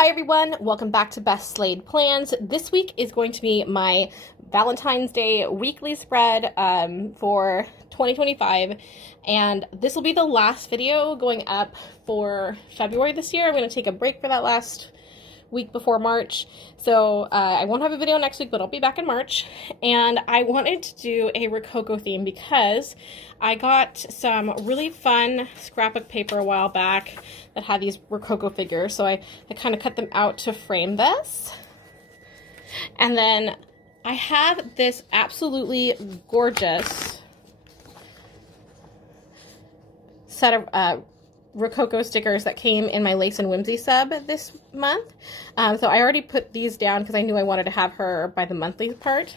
Hi everyone, welcome back to Best Laid Plans. This week is going to be my Valentine's Day weekly spread for 2025, and this will be the last video going up for February this year. I'm going to take a break for that last week before March, so I won't have a video next week, but I'll be back in March. And I wanted to do a Rococo theme because I got some really fun scrapbook paper a while back that had these Rococo figures, so I kind of cut them out to frame this. And then I have this absolutely gorgeous set of Rococo stickers that came in my Lace and Whimsy sub this month. So I already put these down because I knew I wanted to have her by the monthly part.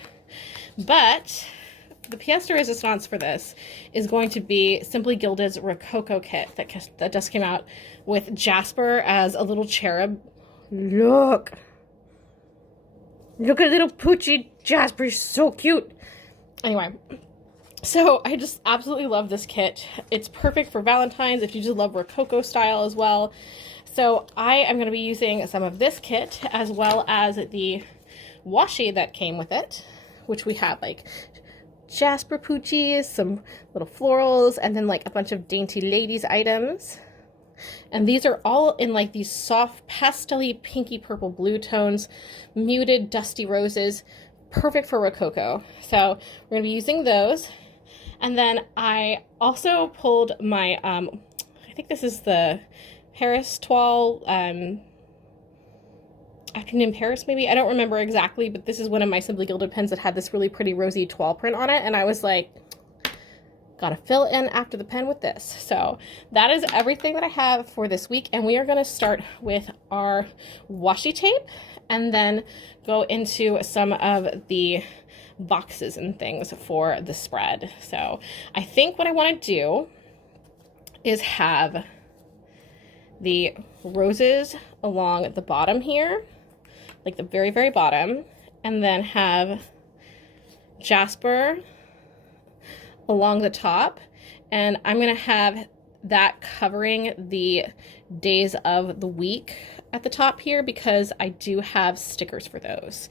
But the pièce de résistance for this is going to be Simply Gilded's Rococo kit that just came out with Jasper as a little cherub. Look at little Poochie Jasper, so cute. Anyway, so I just absolutely love this kit. It's perfect for Valentine's if you just love Rococo style as well. So I am going to be using some of this kit as well as the washi that came with it, which we have like Jasper Poochies, some little florals, and then like a bunch of dainty ladies items. And these are all in like these soft pastel-y pinky purple blue tones, muted dusty roses, perfect for Rococo. So we're going to be using those. And then I also pulled my, I think this is the Paris Toile, Afternoon Paris maybe? I don't remember exactly, but this is one of my Simply Gilded pens that had this really pretty rosy toile print on it. And I was like, gotta fill in after the pen with this. So that is everything that I have for this week. And we are gonna start with our washi tape and then go into some of the boxes and things for the spread. So I think what I want to do is have the roses along the bottom here, like the very, very bottom, and then have Jasper along the top. And I'm going to have that covering the days of the week at the top here because I do have stickers for those.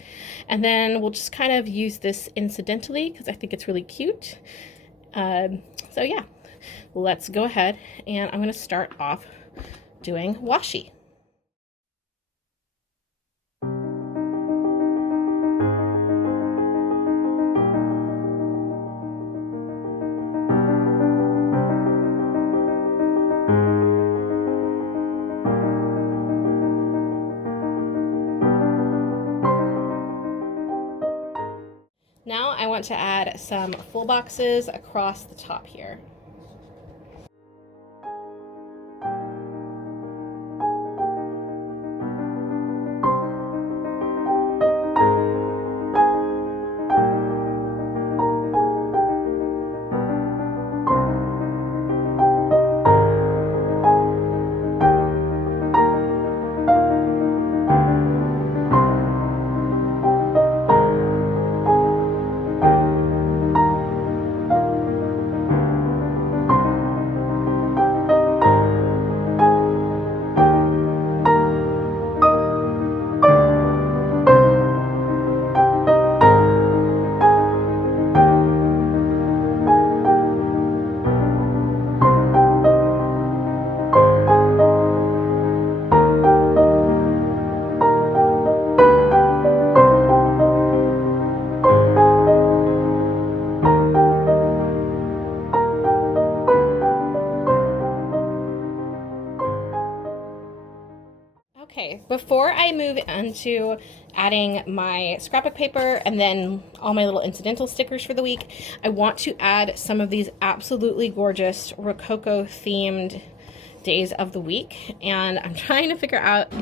And then we'll just kind of use this incidentally because I think it's really cute. So yeah, let's go ahead and I'm going to start off doing washi. Now I want to add some full boxes across the top here. Okay, before I move into adding my scrapbook paper and then all my little incidental stickers for the week, I want to add some of these absolutely gorgeous Rococo themed days of the week. And I'm trying to figure out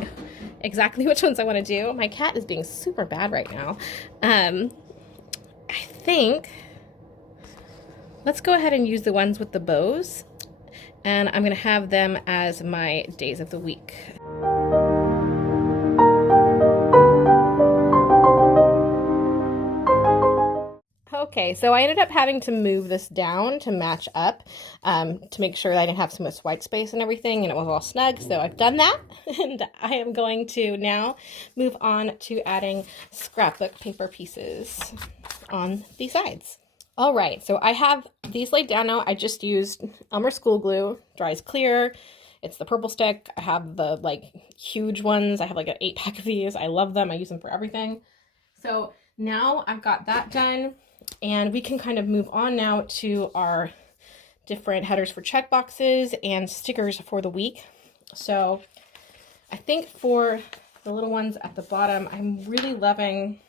exactly which ones I want to do. My cat is being super bad right now. I think let's go ahead and use the ones with the bows. And I'm going to have them as my days of the week. Okay, Okay, so I ended up having to move this down to match up to make sure that I didn't have so much white space and everything and it was all snug. So I've done that, and I am going to now move on to adding scrapbook paper pieces on the sides. All right, so I have these laid down now. I just used Elmer School Glue, dries clear. It's the purple stick. I have the like huge ones. I have like an 8-pack of these. I love them. I use them for everything. So now I've got that done, and we can kind of move on now to our different headers for checkboxes and stickers for the week. So I think for the little ones at the bottom, I'm really loving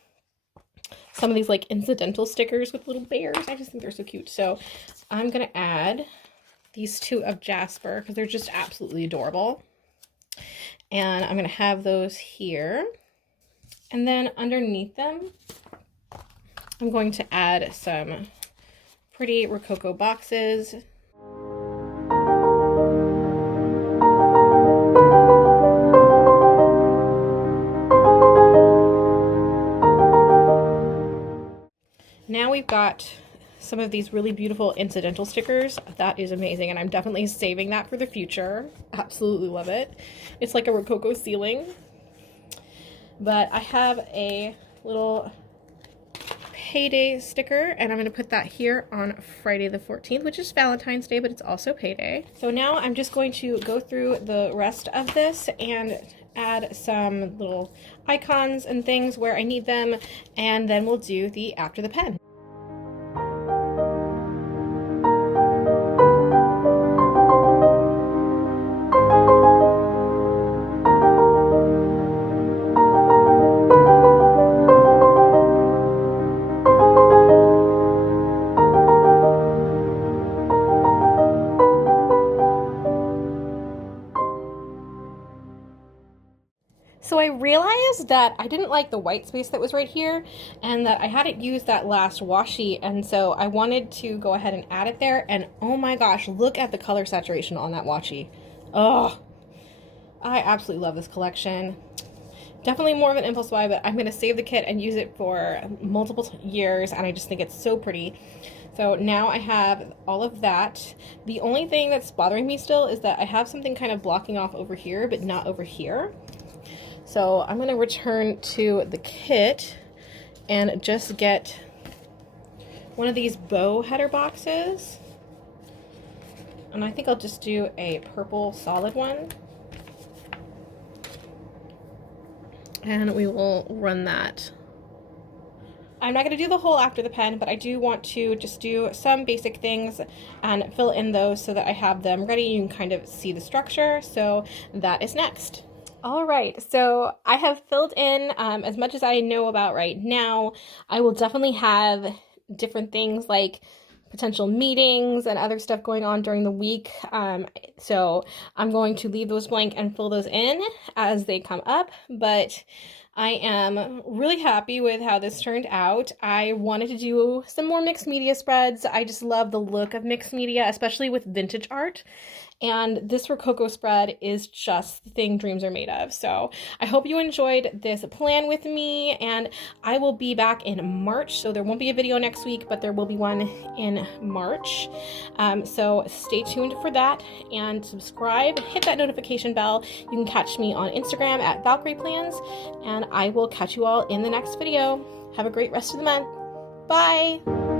some of these like incidental stickers with little bears. I just think they're so cute. So I'm going to add these two of Jasper because they're just absolutely adorable. And I'm going to have those here. And then underneath them, I'm going to add some pretty Rococo boxes. Now we've got some of these really beautiful incidental stickers. That is amazing, and I'm definitely saving that for the future. Absolutely love it. It's like a Rococo ceiling. But I have a little payday sticker, and I'm going to put that here on Friday the 14th, which is Valentine's Day, but it's also payday. So now I'm just going to go through the rest of this and add some little icons and things where I need them, and then we'll do the after the pen. So I realized that I didn't like the white space that was right here, and that I hadn't used that last washi, and so I wanted to go ahead and add it there, and oh my gosh, look at the color saturation on that washi. Oh, I absolutely love this collection. Definitely more of an impulse buy, but I'm going to save the kit and use it for multiple years, and I just think it's so pretty. So now I have all of that. The only thing that's bothering me still is that I have something kind of blocking off over here, but not over here. So I'm going to return to the kit and just get one of these bow header boxes. And I think I'll just do a purple solid one. And we will run that. I'm not going to do the whole after the pen, but I do want to just do some basic things and fill in those so that I have them ready. You can kind of see the structure. So that is next. All right, so I have filled in as much as I know about right now. I will definitely have different things like potential meetings and other stuff going on during the week. So I'm going to leave those blank and fill those in as they come up. But I am really happy with how this turned out. I wanted to do some more mixed media spreads. I just love the look of mixed media, especially with vintage art. And this Rococo spread is just the thing dreams are made of. So I hope you enjoyed this plan with me, and I will be back in March. So there won't be a video next week, but there will be one in March. So stay tuned for that and subscribe, hit that notification bell. You can catch me on Instagram at Valkyrie Plans, and I will catch you all in the next video. Have a great rest of the month. Bye.